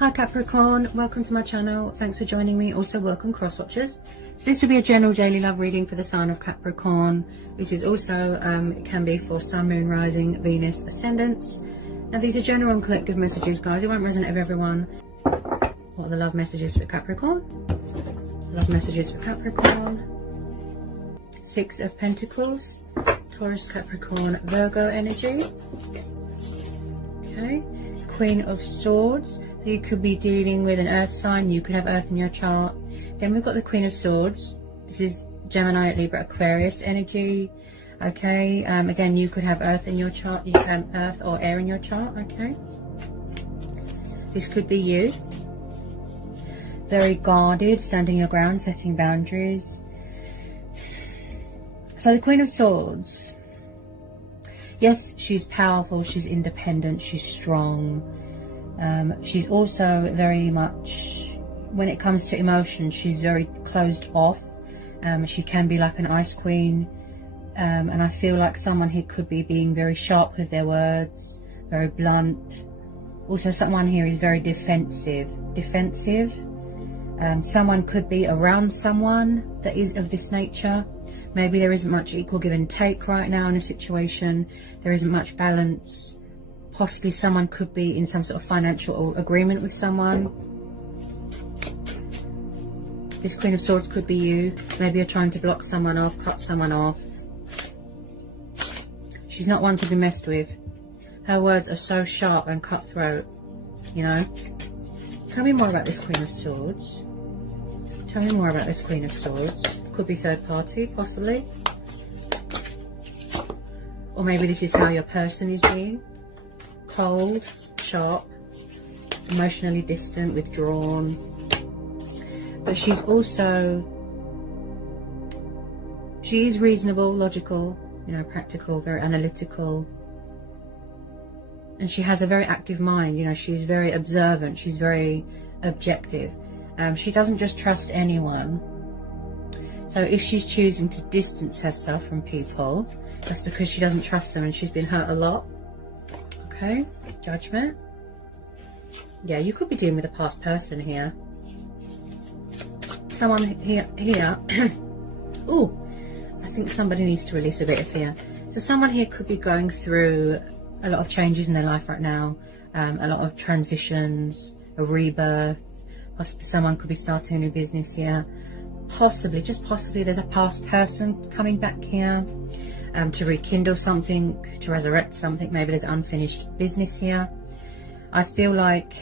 Hi Capricorn, welcome to my channel. Thanks for joining me. Also welcome cross watchers. So this will be a general daily love reading for the sign of Capricorn. This is also, it can be for Sun, Moon, Rising, Venus, Ascendants. Now these are general and collective messages, guys. It won't resonate with everyone. What are the love messages for Capricorn? Love messages for Capricorn. Six of Pentacles. Taurus, Capricorn, Virgo energy. Okay. Queen of Swords. So you could be dealing with an earth sign. You could have earth in your chart. Then we've got the Queen of Swords. This is Gemini, Libra, Aquarius energy. Okay. Again, you could have earth in your chart. You have earth or air in your chart. Okay. This could be you. Very guarded, standing your ground, setting boundaries. So the Queen of Swords. Yes, she's powerful. She's independent. She's strong. She's also very much, when it comes to emotion, she's very closed off. She can be like an ice queen. And I feel like someone here could be being very sharp with their words, very blunt. Also, someone here is very defensive. Someone could be around someone that is of this nature. Maybe there isn't much equal give and take right now in a situation. There isn't much balance. Possibly someone could be in some sort of financial agreement with someone. This Queen of Swords could be you. Maybe you're trying to block someone off, cut someone off. She's not one to be messed with. Her words are so sharp and cutthroat, you know. Tell me more about this Queen of Swords. Tell me more about this Queen of Swords. Could be third party, possibly. Or maybe this is how your person is being. Cold, sharp, emotionally distant, withdrawn. But she's also, she is reasonable, logical, you know, practical, very analytical. And she has a very active mind, you know, she's very observant, she's very objective. She doesn't just trust anyone. So if she's choosing to distance herself from people, that's because she doesn't trust them and she's been hurt a lot. Okay, Judgment. Yeah, you could be dealing with a past person here. Someone here. Oh, I think somebody needs to release a bit of fear. So someone here could be going through a lot of changes in their life right now. A lot of transitions, a rebirth. Possibly someone could be starting a new business here. Possibly, just possibly, there's a past person coming back here to rekindle something, to resurrect something. Maybe there's unfinished business here. I feel like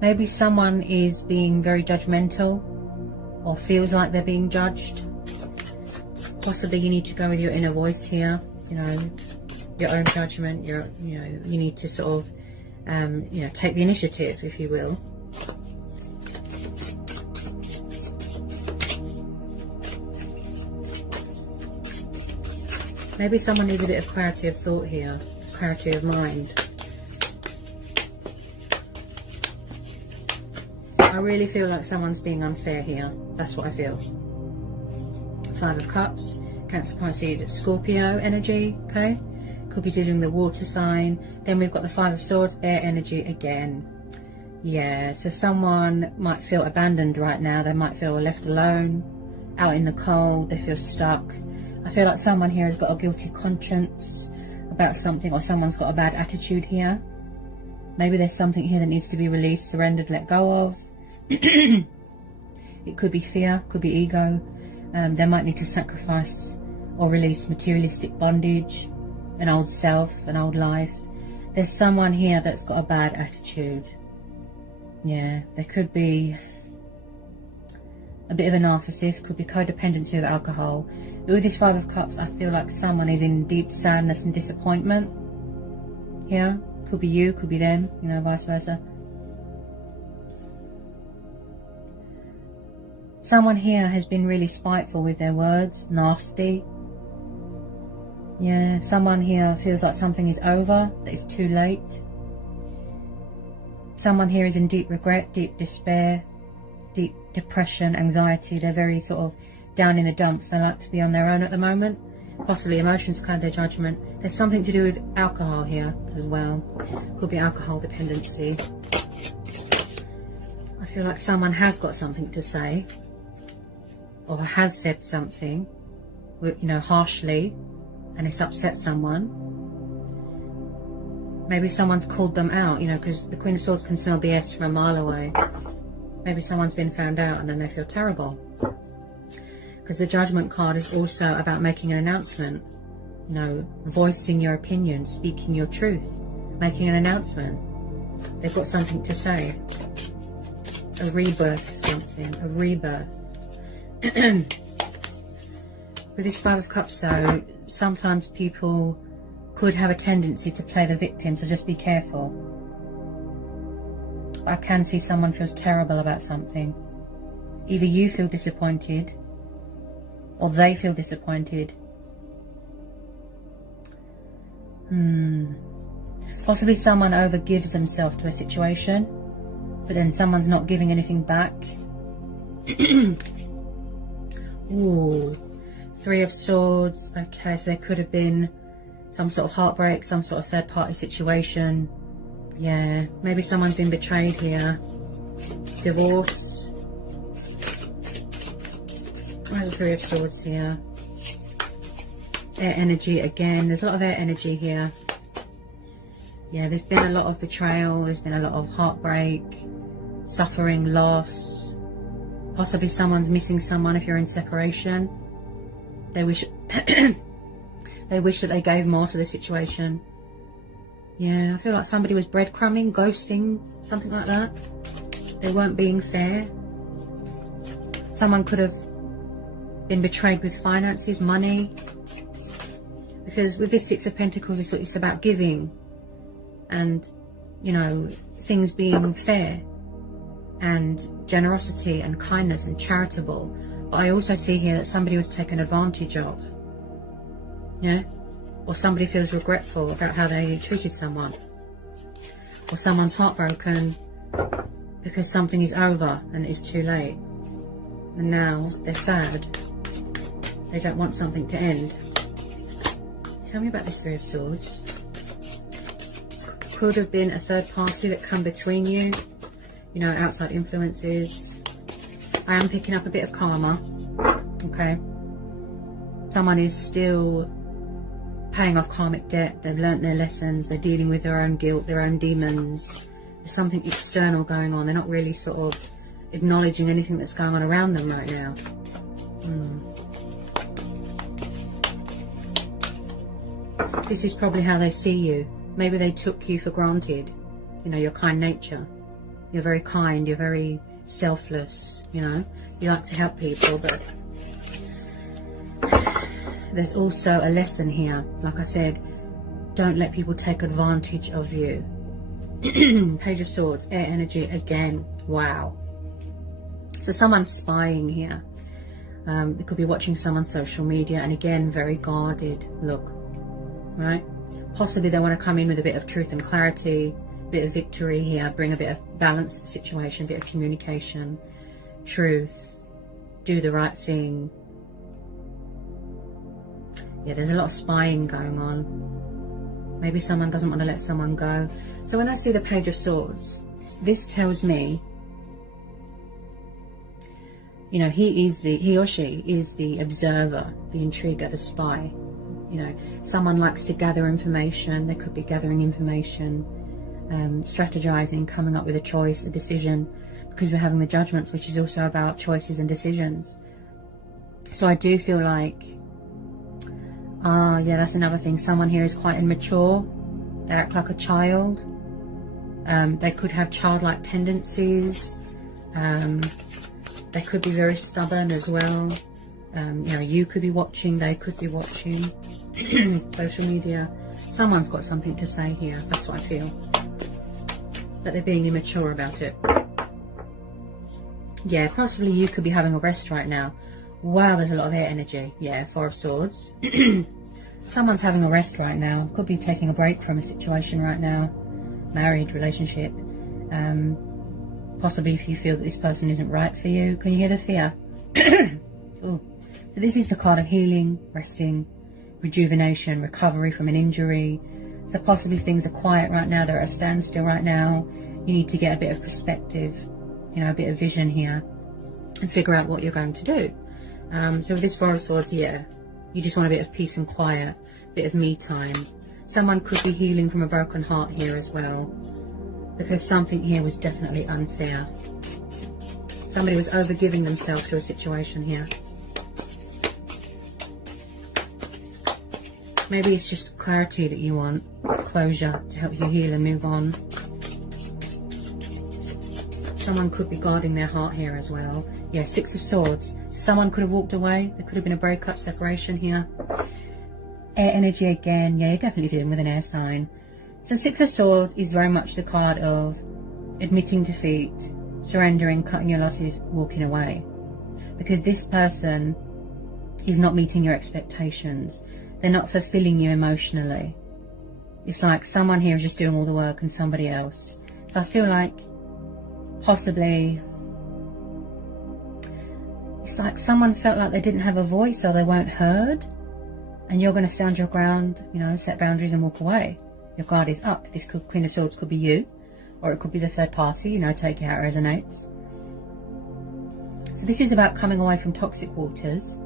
maybe someone is being very judgmental or feels like they're being judged. Possibly you need to go with your inner voice here, you know, your own judgment, you need to sort of take the initiative, if you will. Maybe someone needs a bit of clarity of thought here, clarity of mind. I really feel like someone's being unfair here. That's what I feel. Five of Cups, Cancer, Pisces, Scorpio energy, okay? Could be dealing with the water sign. Then we've got the Five of Swords, air energy again. Yeah, so someone might feel abandoned right now. They might feel left alone, out in the cold. They feel stuck. I feel like someone here has got a guilty conscience about something, or someone's got a bad attitude here. Maybe there's something here that needs to be released, surrendered, let go of. It could be fear, could be ego. They might need to sacrifice or release materialistic bondage, an old self, an old life. There's someone here that's got a bad attitude. Yeah, there could be a bit of a narcissist, could be codependency with alcohol. But with this Five of Cups, I feel like someone is in deep sadness and disappointment. Yeah, could be you, could be them, you know, vice versa. Someone here has been really spiteful with their words, nasty. Yeah, someone here feels like something is over, that it's too late. Someone here is in deep regret, deep despair, deep depression, anxiety. They're very sort of down in the dumps. They like to be on their own at the moment. Possibly emotions cloud their judgment. There's something to do with alcohol here as well. Could be alcohol dependency. I feel like someone has got something to say, or has said something, you know, harshly, and it's upset someone. Maybe someone's called them out, you know, because the Queen of Swords can smell BS from a mile away. Maybe someone's been found out and then they feel terrible. Because the Judgment card is also about making an announcement, you know, voicing your opinion, speaking your truth, making an announcement. They've got something to say. A rebirth, something, a rebirth. With this Five of Cups though, sometimes people could have a tendency to play the victim, so just be careful. I can see someone feels terrible about something. Either you feel disappointed, or they feel disappointed. Possibly someone overgives themselves to a situation, but then someone's not giving anything back. Ooh, Three of Swords. Okay, so there could have been some sort of heartbreak, some sort of third party situation. Yeah, maybe someone's been betrayed here. Divorce. Where's the Three of Swords here? Air energy again. There's a lot of air energy here. Yeah, there's been a lot of betrayal. There's been a lot of heartbreak, suffering, loss. Possibly someone's missing someone if you're in separation. They wish they wish that they gave more to the situation. Yeah, I feel like somebody was breadcrumbing, ghosting, something like that. They weren't being fair. Someone could have been betrayed with finances, money. Because with this Six of Pentacles, it's about giving. And, you know, things being fair. And generosity and kindness and charitable. But I also see here that somebody was taken advantage of. Yeah? Or somebody feels regretful about how they treated someone. Or someone's heartbroken because something is over and it's too late. And now they're sad. They don't want something to end. Tell me about this Three of Swords. Could have been a third party that come between you. You know, outside influences. I am picking up a bit of karma. Okay. Someone is still paying off karmic debt. They've learnt their lessons. They're dealing with their own guilt, their own demons. There's something external going on. They're not really sort of acknowledging anything that's going on around them right now. This is probably how they see you. Maybe they took you for granted. You know, your kind nature. You're very kind. You're very selfless. You know, you like to help people, but there's also a lesson here. Like I said, don't let people take advantage of you. Page of Swords, air energy again. Wow. So someone's spying here. They could be watching someone's social media, and again, very guarded look. Right? Possibly they want to come in with a bit of truth and clarity, a bit of victory here, bring a bit of balance to the situation, a bit of communication, truth, do the right thing. Yeah, there's a lot of spying going on. Maybe someone doesn't want to let someone go. So when I see the Page of Swords, this tells me, you know, he or she is the observer, the intriguer, the spy. You know, someone likes to gather information. They could be gathering information, strategizing, coming up with a choice, a decision, because we're having the Judgments, which is also about choices and decisions. So I do feel like, yeah, that's another thing. Someone here is quite immature. They act like a child. They could have childlike tendencies. They could be very stubborn as well. You know, you could be watching, they could be watching. Social media. Someone's got something to say here. That's what I feel. But they're being immature about it. Yeah, possibly you could be having a rest right now. Wow, there's a lot of air energy. Yeah, Four of Swords. Someone's having a rest right now. Could be taking a break from a situation right now. Married, relationship. Possibly if you feel that this person isn't right for you. Can you hear the fear? Ooh. So this is the card of healing, resting, rejuvenation, recovery from an injury. So possibly things are quiet right now, they're at a standstill right now. You need to get a bit of perspective, you know, a bit of vision here and figure out what you're going to do. So with this Four of Swords, yeah, you just want a bit of peace and quiet, a bit of me time. Someone could be healing from a broken heart here as well, because something here was definitely unfair. Somebody was overgiving themselves to a situation here. Maybe it's just clarity that you want, closure to help you heal and move on. Someone could be guarding their heart here as well. Yeah, Six of Swords. Someone could have walked away. There could have been a breakup, separation here. Air energy again. Yeah, you're definitely dealing with an air sign. So Six of Swords is very much the card of admitting defeat, surrendering, cutting your losses, walking away. Because this person is not meeting your expectations. They're not fulfilling you emotionally. It's like someone here is just doing all the work and somebody else. So I feel like possibly it's like someone felt like they didn't have a voice or they weren't heard, and you're going to stand your ground, you know, set boundaries and walk away. Your guard is up. This Queen of Swords could be you, or it could be the third party, you know, take it how it resonates. So this is about coming away from toxic waters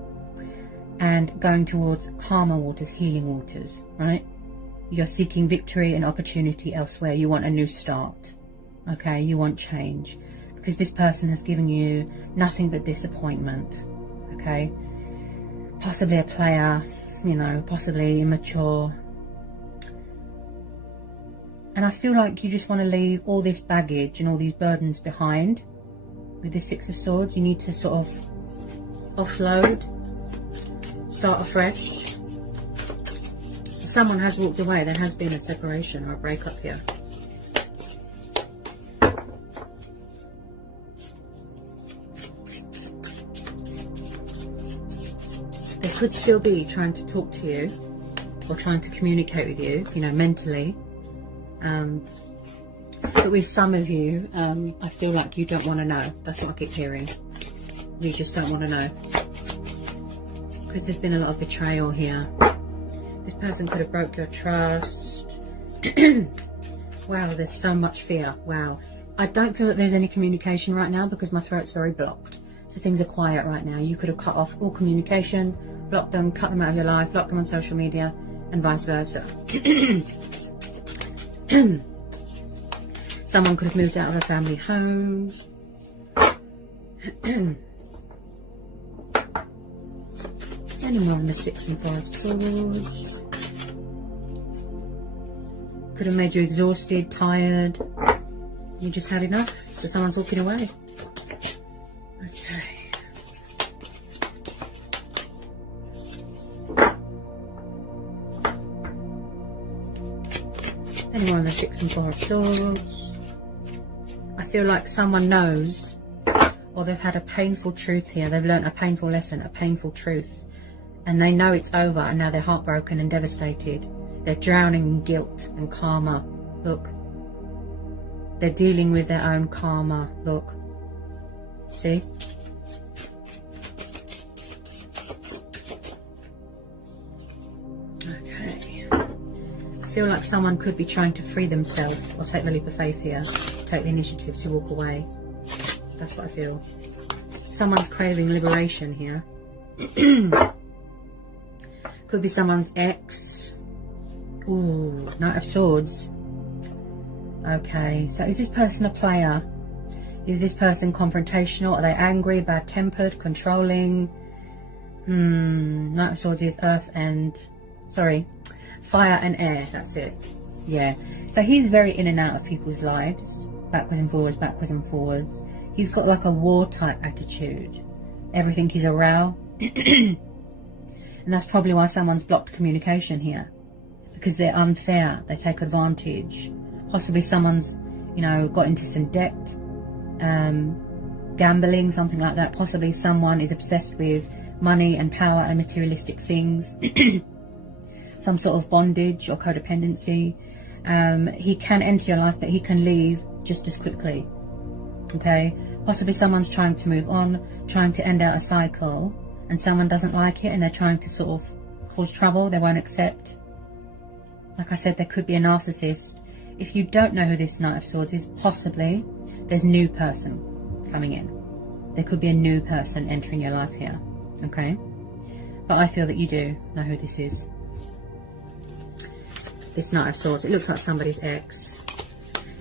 and going towards calmer waters, healing waters, right? You're seeking victory and opportunity elsewhere. You want a new start, okay? You want change, because this person has given you nothing but disappointment, okay? Possibly a player, you know, possibly immature. And I feel like you just want to leave all this baggage and all these burdens behind. With the Six of Swords, you need to sort of offload, start afresh. Someone has walked away. There has been a separation or a breakup here. They could still be trying to talk to you or trying to communicate with you, you know, mentally. But with some of you, I feel like you don't want to know. That's what I keep hearing. You just don't want to know. Because there's been a lot of betrayal here. This person could have broke your trust. Wow, there's so much fear. Wow. I don't feel that there's any communication right now because my throat's very blocked. So things are quiet right now. You could have cut off all communication, blocked them, cut them out of your life, blocked them on social media, and vice versa. Someone could have moved out of a family home. Anyone on the Six and Five Swords. Could have made you exhausted, tired. You just had enough, so someone's walking away. Okay. Anyone on the Six and Five Swords. I feel like someone knows, or they've had a painful truth here. They've learnt a painful lesson, a painful truth. And they know it's over, and now they're heartbroken and devastated. They're drowning in guilt and karma. Look. They're dealing with their own karma. Look. See? Okay. I feel like someone could be trying to free themselves or take the leap of faith here. Take the initiative to walk away. That's what I feel. Someone's craving liberation here. Could be someone's ex. Ooh, Knight of Swords. Okay, so is this person a player? Is this person confrontational? Are they angry, bad-tempered, controlling? Knight of Swords is earth and... Sorry, fire and air, that's it. Yeah, so he's very in and out of people's lives. Backwards and forwards, backwards and forwards. He's got like a war-type attitude. Everything is a row. And that's probably why someone's blocked communication here. Because they're unfair. They take advantage. Possibly someone's, you know, got into some debt. Gambling, something like that. Possibly someone is obsessed with money and power and materialistic things. Some sort of bondage or codependency. He can enter your life, but he can leave just as quickly. Okay? Possibly someone's trying to move on, trying to end out a cycle, and someone doesn't like it and they're trying to sort of cause trouble, they won't accept. Like I said, there could be a narcissist. If you don't know who this Knight of Swords is, possibly there's a new person coming in. There could be a new person entering your life here, okay? But I feel that you do know who this is. This Knight of Swords, it looks like somebody's ex.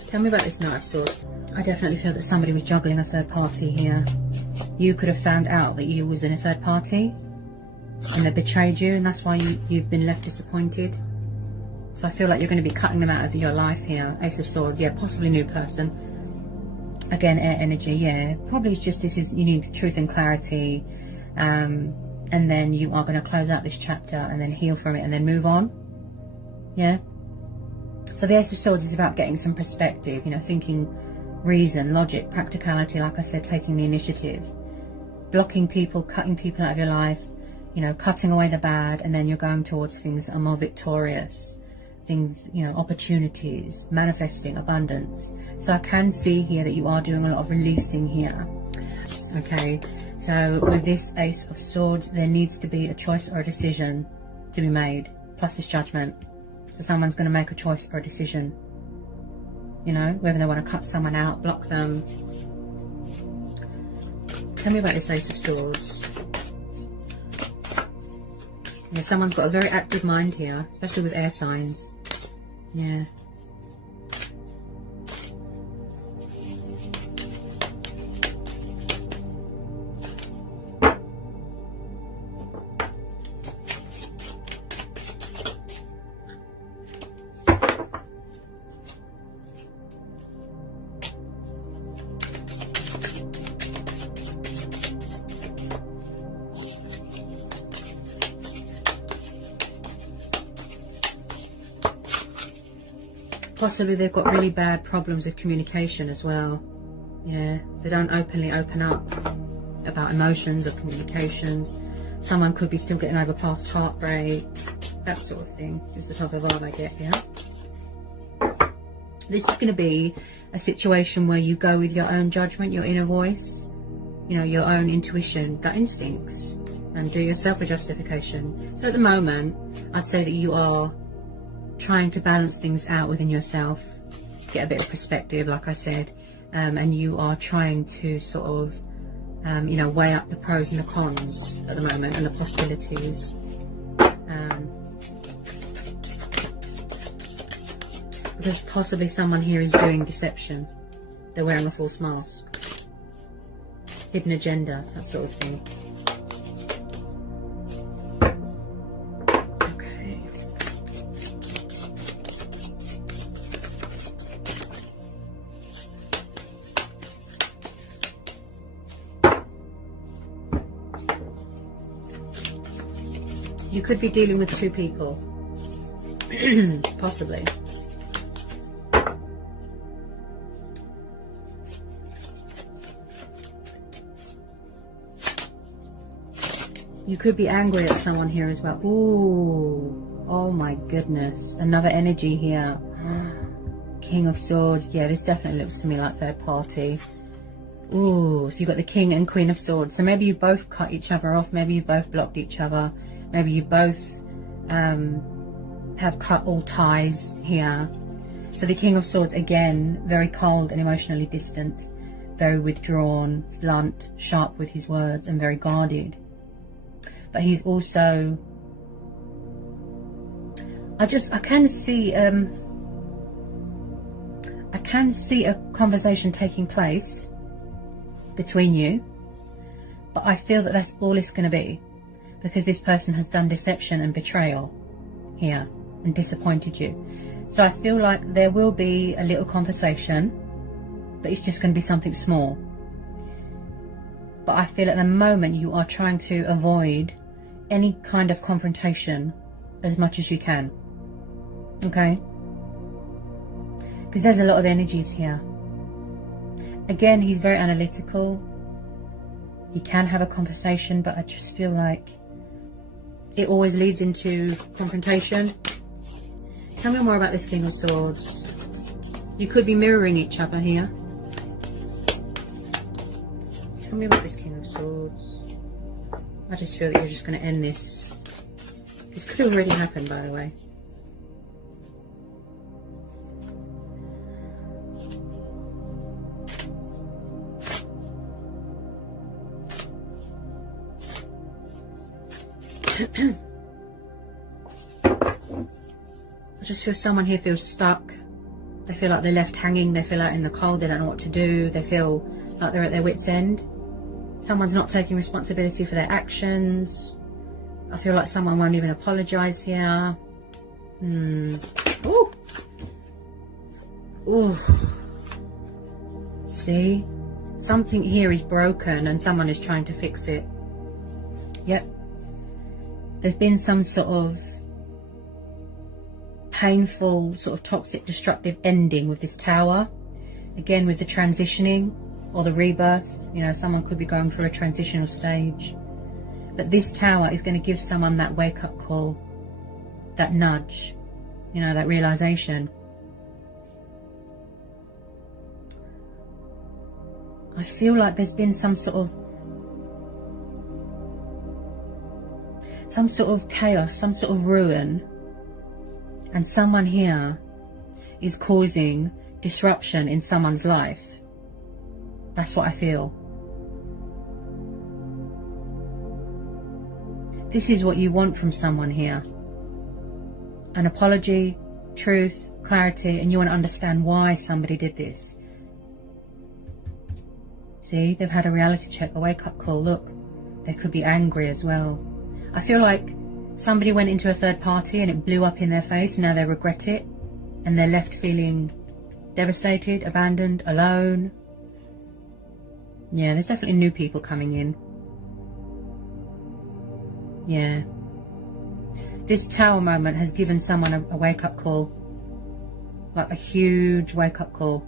Tell me about this Knight of Swords. I definitely feel that somebody was juggling a third party here. You could have found out that you was in a third party and they betrayed you, and that's why you've been left disappointed. So I feel like you're going to be cutting them out of your life here. Ace of Swords, yeah, possibly new person. Again, air energy, yeah. Probably it's just you need truth and clarity. And then you are going to close out this chapter and then heal from it and then move on. Yeah. So the Ace of Swords is about getting some perspective, you know, thinking reason, logic, practicality, like I said, taking the initiative. Blocking people, cutting people out of your life, you know, cutting away the bad, and then you're going towards things that are more victorious. Things, you know, opportunities, manifesting, abundance. So I can see here that you are doing a lot of releasing here. Okay, so with this Ace of Swords, there needs to be a choice or a decision to be made, plus this Judgment. So someone's going to make a choice or a decision, you know, whether they want to cut someone out, block them. Tell me about this Ace of Swords. Yeah, someone's got a very active mind here, especially with air signs. Yeah. Possibly they've got really bad problems with communication as well. Yeah, they don't openly open up about emotions or communications. Someone could be still getting over past heartbreak, that sort of thing is the type of vibe I get, yeah. This is going to be a situation where you go with your own judgment, your inner voice, you know, your own intuition, gut instincts, and do yourself a justification. So at the moment, I'd say that you are trying to balance things out within yourself, get a bit of perspective, like I said, and you are trying to sort of, you know, weigh up the pros and the cons at the moment and the possibilities. Because possibly someone here is doing deception. They're wearing a false mask, hidden agenda, that sort of thing. You could be dealing with two people, possibly. You could be angry at someone here as well. Ooh, oh my goodness, another energy here. King of Swords, yeah, this definitely looks to me like third party. Ooh, so you've got the King and Queen of Swords. So maybe you both cut each other off, maybe you both blocked each other. Maybe you both have cut all ties here. So the King of Swords, again, very cold and emotionally distant, very withdrawn, blunt, sharp with his words, and very guarded. But he's also, I can see a conversation taking place between you, but I feel that that's all it's going to be. Because this person has done deception and betrayal here and disappointed you. So I feel like there will be a little conversation, but it's just going to be something small. But I feel at the moment you are trying to avoid any kind of confrontation as much as you can. Okay? Because there's a lot of energies here. Again, he's very analytical. He can have a conversation, but I just feel like it always leads into confrontation. Tell me more about this King of Swords. You could be mirroring each other here. Tell me about this King of Swords. I just feel that you're just going to end this This could have already happened, by the way. I just feel someone here feels stuck. They feel like they're left hanging. They feel out in the cold. They don't know what to do. They feel like they're at their wit's end. Someone's not taking responsibility for their actions. I feel like someone won't even apologise here. Ooh. Ooh. See? Something here is broken and someone is trying to fix it. Yep. There's been some sort of painful, sort of toxic, destructive ending with this Tower. Again, with the transitioning or the rebirth. You know, someone could be going through a transitional stage. But this Tower is going to give someone that wake-up call, that nudge, you know, that realization. I feel like there's been some sort of chaos, some sort of ruin, and someone here is causing disruption in someone's life. That's what I feel. This is what you want from someone here. An apology, truth, clarity, and you want to understand why somebody did this. See, they've had a reality check, a wake-up call. Look, they could be angry as well. I feel like somebody went into a third party and it blew up in their face. Now they regret it and they're left feeling devastated, abandoned, alone. Yeah, there's definitely new people coming in. Yeah. This Tower moment has given someone a wake-up call. Like a huge wake-up call.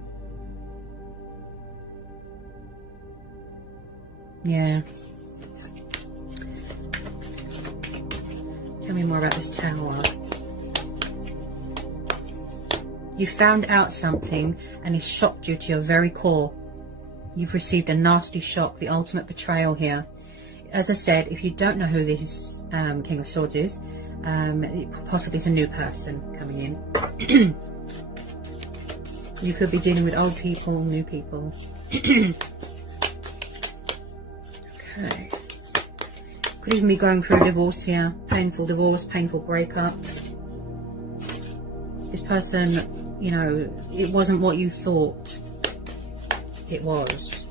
Yeah. Tell me more about this Tower. You found out something and it shocked you to your very core. You've received a nasty shock, the ultimate betrayal here. As I said, if you don't know who this King of Swords is, possibly it's a new person coming in. You could be dealing with old people, new people. Okay. Could even be going through a divorce here. Painful divorce, painful breakup. This person, you know, it wasn't what you thought it was.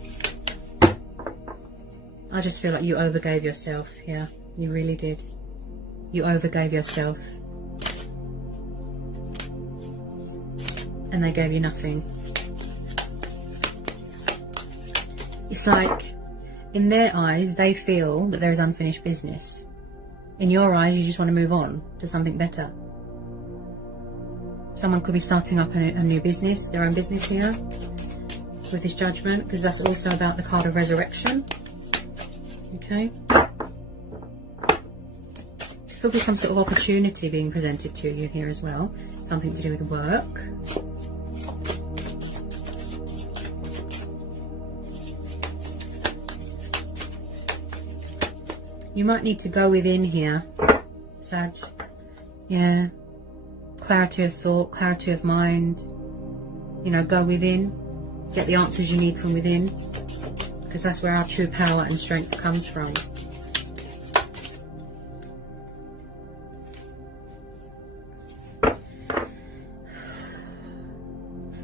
I just feel like you overgave yourself here. You really did. You overgave yourself. And they gave you nothing. It's like, in their eyes, they feel that there is unfinished business. In your eyes, you just want to move on to something better. Someone could be starting up a new business, their own business here, with this Judgment, because that's also about the card of resurrection. Okay. Could be some sort of opportunity being presented to you here as well. Something to do with work. You might need to go within here, Sag. Yeah. Clarity of thought, clarity of mind. You know, go within. Get the answers you need from within. Because that's where our true power and strength comes from.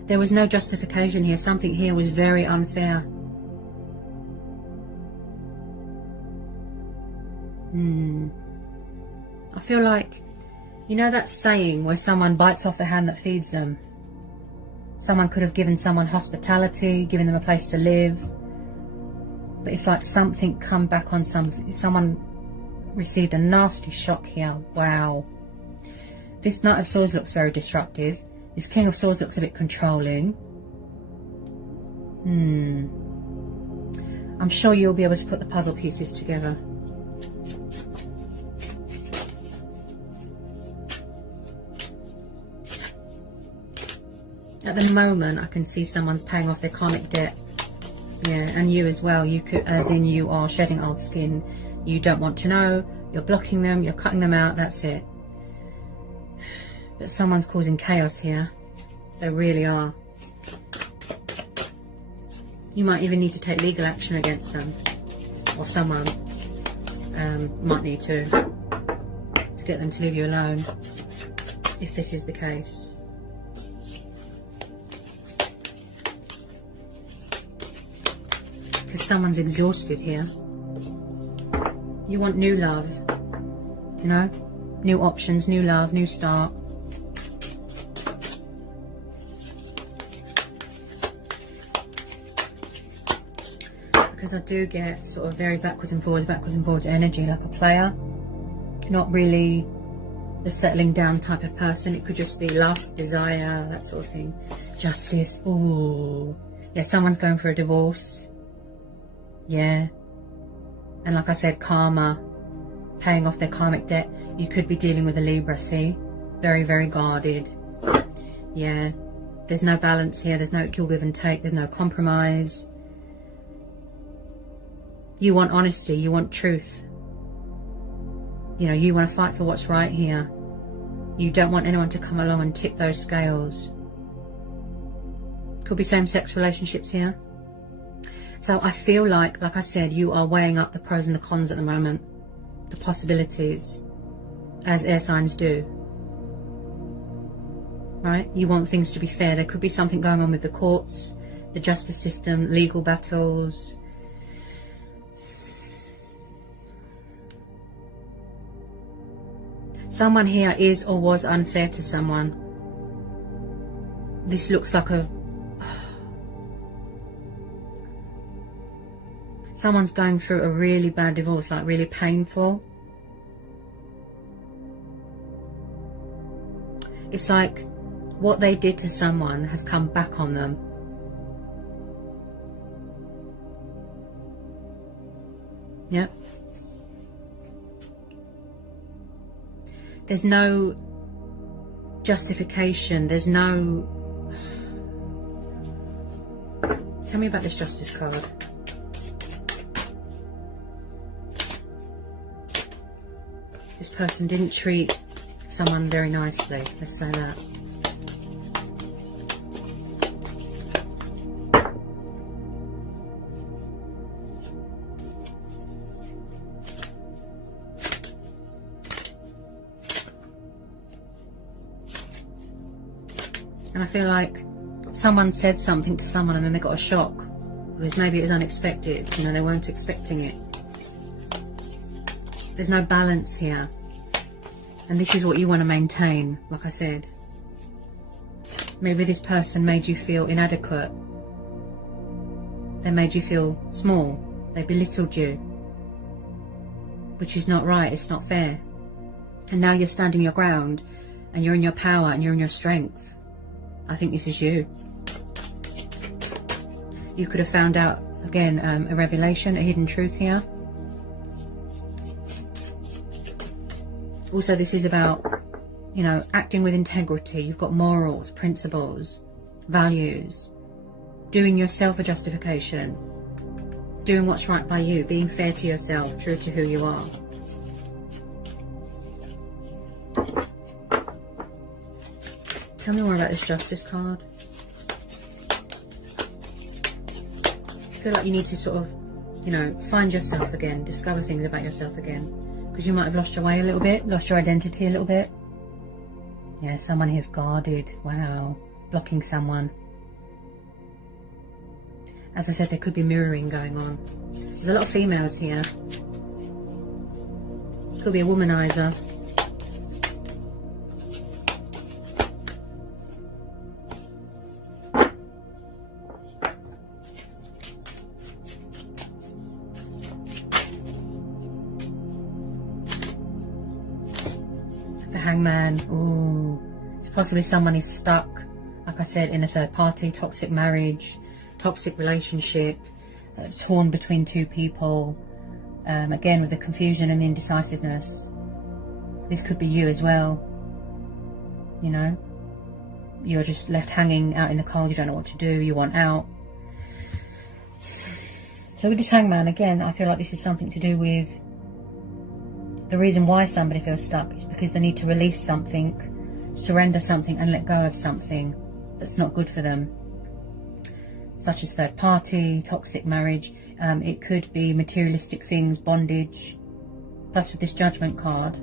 There was no justification here. Something here was very unfair. I feel like, you know that saying where someone bites off the hand that feeds them? Someone could have given someone hospitality, given them a place to live. But it's like something come back on something. Someone received a nasty shock here. Wow. This Knight of Swords looks very disruptive. This King of Swords looks a bit controlling. I'm sure you'll be able to put the puzzle pieces together. At the moment, I can see someone's paying off their karmic debt. Yeah, and you as well. You could, as in you are shedding old skin. You don't want to know. you're blocking them, you're cutting them out, that's it. But someone's causing chaos here. They really are. You might even need to take legal action against them, or someone might need to get them to leave you alone, if this is the case. Because someone's exhausted here. You want new love, you know, new options, new love, new start. Because I do get sort of very backwards and forwards energy, like a player. Not really the settling down type of person. It could just be lust, desire, that sort of thing. Justice. Ooh. Yeah, someone's going for a divorce. Yeah. And like I said, karma. Paying off their karmic debt. You could be dealing with a Libra, see? Very, very guarded. Yeah. There's no balance here. There's no equal give and take. There's no compromise. You want honesty, you want truth. You know, you want to fight for what's right here. You don't want anyone to come along and tip those scales. Could be same-sex relationships here. So I feel like I said, you are weighing up the pros and the cons at the moment. The possibilities, as air signs do. Right? You want things to be fair. There could be something going on with the courts, the justice system, legal battles. Someone here is or was unfair to someone. This looks like a... Someone's going through a really bad divorce, like really painful. It's like what they did to someone has come back on them. Yep. There's no justification. There's no... Tell me about this Justice card. This person didn't treat someone very nicely. Let's say that. And I feel like someone said something to someone and then they got a shock. Because maybe it was unexpected. You know, they weren't expecting it. There's no balance here. And this is what you want to maintain, like I said. Maybe this person made you feel inadequate. They made you feel small. They belittled you. Which is not right. It's not fair. And now you're standing your ground. And you're in your power and you're in your strength. I think this is you. You could have found out, again, a revelation, a hidden truth here. Also, this is about, you know, acting with integrity. You've got morals, principles, values. Doing yourself a justification. Doing what's right by you. Being fair to yourself, true to who you are. Tell me more about this Justice card. I feel like you need to sort of, you know, find yourself again. Discover things about yourself again. Because you might have lost your way a little bit. Lost your identity a little bit. Yeah, someone here's guarded. Wow. Blocking someone. As I said, there could be mirroring going on. There's a lot of females here. Could be a womanizer. Hangman. Ooh. So possibly someone is stuck, like I said, in a third party, toxic marriage, toxic relationship, torn between two people. Again, with the confusion and the indecisiveness. This could be you as well. You know, you're just left hanging out in the cold. You don't know what to do. You want out. So with this Hangman, again, I feel like this is something to do with the reason why somebody feels stuck is because they need to release something, surrender something, and let go of something that's not good for them, such as third party, toxic marriage. It could be materialistic things, bondage, plus with this Judgment card,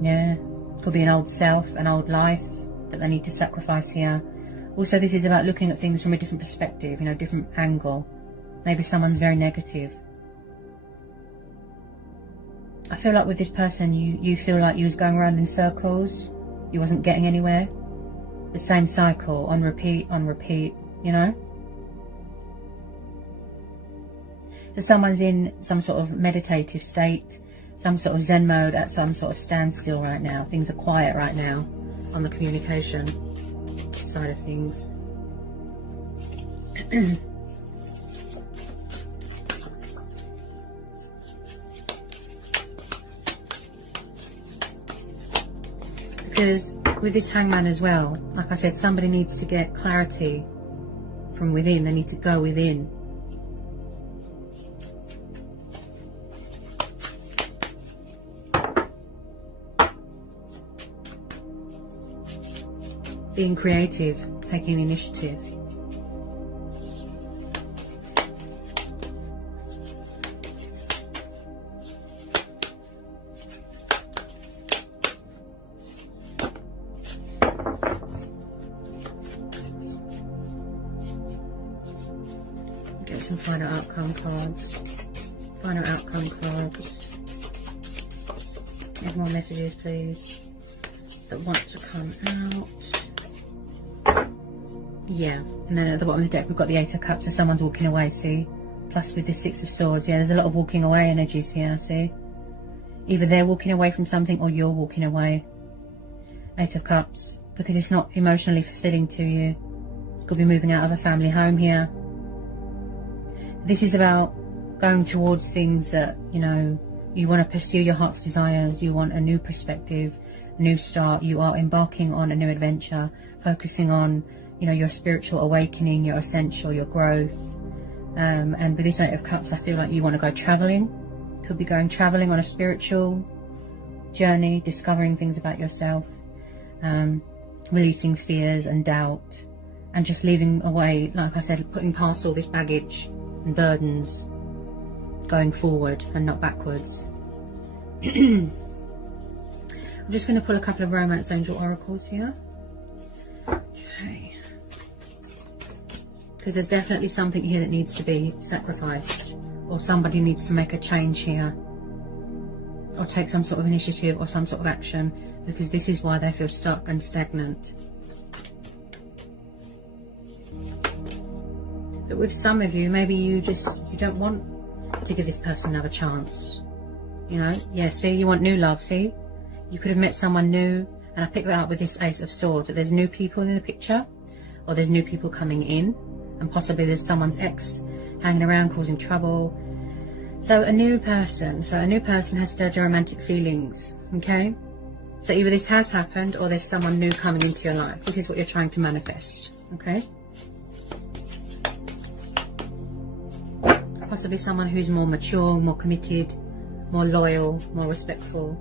yeah, could be an old self, an old life that they need to sacrifice here. Also, this is about looking at things from a different perspective, you know, different angle. Maybe someone's very negative. I feel like with this person, you feel like you was going around in circles. You wasn't getting anywhere. The same cycle, on repeat, you know. So someone's in some sort of meditative state, some sort of Zen mode, at some sort of standstill right now. Things are quiet right now on the communication side of things. Because with this Hangman as well, like I said, somebody needs to get clarity from within. They need to go within. Being creative, taking initiative. Get some final outcome cards. Final outcome cards. Give more messages, please, that want to come out. Yeah, and then at the bottom of the deck we've got the Eight of Cups, so someone's walking away, see? Plus with the Six of Swords, yeah, there's a lot of walking away energies here, see? Either they're walking away from something or you're walking away. Eight of Cups, because it's not emotionally fulfilling to you. Could be moving out of a family home here. This is about going towards things that, you know, you want to pursue your heart's desires, you want a new perspective, a new start, you are embarking on a new adventure, focusing on, you know, your spiritual awakening, your essential, your growth. And with this Eight of Cups, I feel like you want to go traveling. Could be going traveling on a spiritual journey, discovering things about yourself, releasing fears and doubt, and just leaving away, like I said, putting past all this baggage and burdens, going forward and not backwards. I'm just going to pull a couple of romance angel oracles here. Okay. Because there's definitely something here that needs to be sacrificed, or somebody needs to make a change here, or take some sort of initiative or some sort of action, because this is why they feel stuck and stagnant. But with some of you, maybe you don't want to give this person another chance, you know. Yeah, see, you want new love, see, you could have met someone new, and I picked that up with this Ace of Swords, that there's new people in the picture, or there's new people coming in, and possibly there's someone's ex hanging around causing trouble. So a new person has stirred your romantic feelings, okay? So either this has happened or there's someone new coming into your life. This is what you're trying to manifest, okay? Possibly someone who's more mature, more committed, more loyal, more respectful.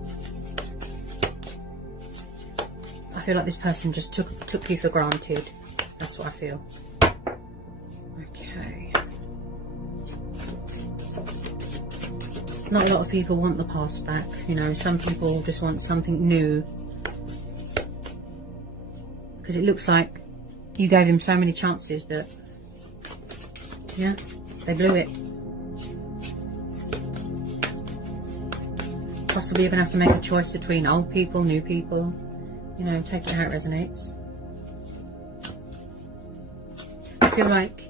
I feel like this person just took you for granted. That's what I feel. Okay. Not a lot of people want the past back, you know. Some people just want something new. Because it looks like you gave them so many chances, but yeah, they blew it. Possibly you're going to have to make a choice between old people, new people. You know, take it how it resonates. I feel like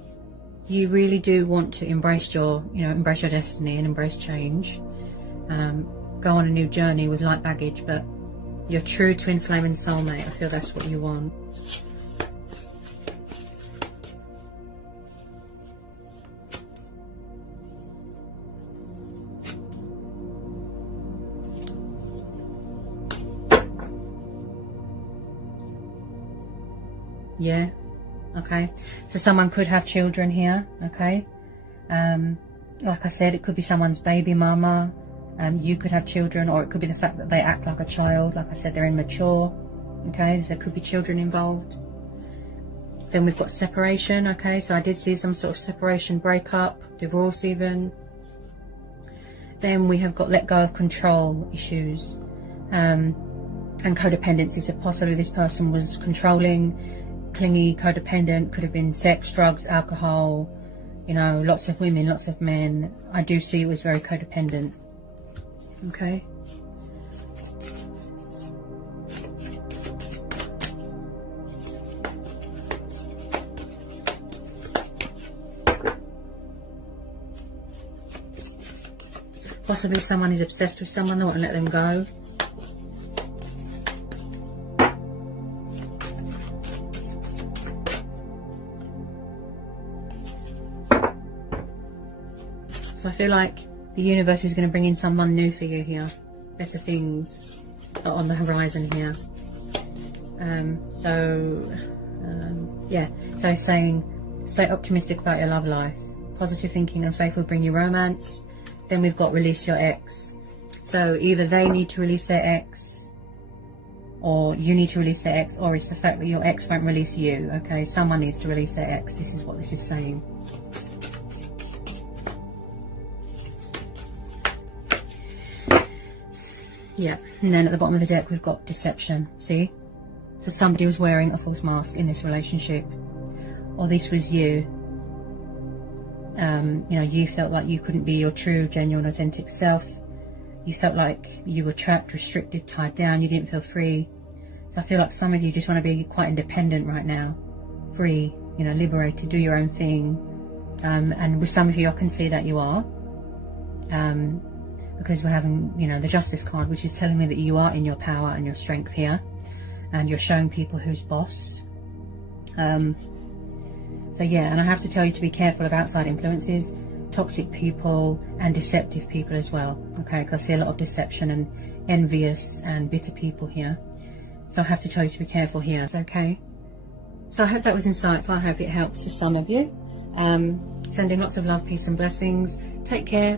you really do want to embrace your, you know, embrace your destiny and embrace change. Go on a new journey with light baggage, but you're true twin flame and soulmate. I feel that's what you want. Yeah, okay, so someone could have children here, okay. Like I said, it could be someone's baby mama, You could have children, or it could be the fact that they act like a child. Like I said, they're immature. Okay, there could be children involved. Then we've got separation. Okay, so I did see some sort of separation, breakup, divorce even. Then we have got let go of control issues, and codependency. So possibly this person was controlling, clingy, codependent. Could have been sex, drugs, alcohol, you know, lots of women, lots of men. I do see it was very codependent. Okay. Possibly someone is obsessed with someone, they won't let them go. So I feel like the universe is going to bring in someone new for you here. Better things are on the horizon here. Yeah, so it's saying stay optimistic about your love life. Positive thinking and faith will bring you romance. Then we've got release your ex. So either they need to release their ex, or you need to release their ex, or it's the fact that your ex won't release you. Okay, someone needs to release their ex. This is what this is saying. Yeah, and then at the bottom of the deck we've got deception. See? So somebody was wearing a false mask in this relationship, or this was you. You know, you felt like you couldn't be your true, genuine, authentic self. You felt like you were trapped, restricted, tied down. You didn't feel free. So I feel like some of you just want to be quite independent right now, free, you know, liberated, do your own thing. And with some of you, I can see that you are. Because we're having, you know, the Justice card, which is telling me that you are in your power and your strength here, and you're showing people who's boss. So yeah, and I have to tell you to be careful of outside influences, toxic people and deceptive people as well. Okay, because I see a lot of deception and envious and bitter people here. So I have to tell you to be careful here. Okay. So I hope that was insightful. I hope it helps for some of you. Sending lots of love, peace and blessings. Take care.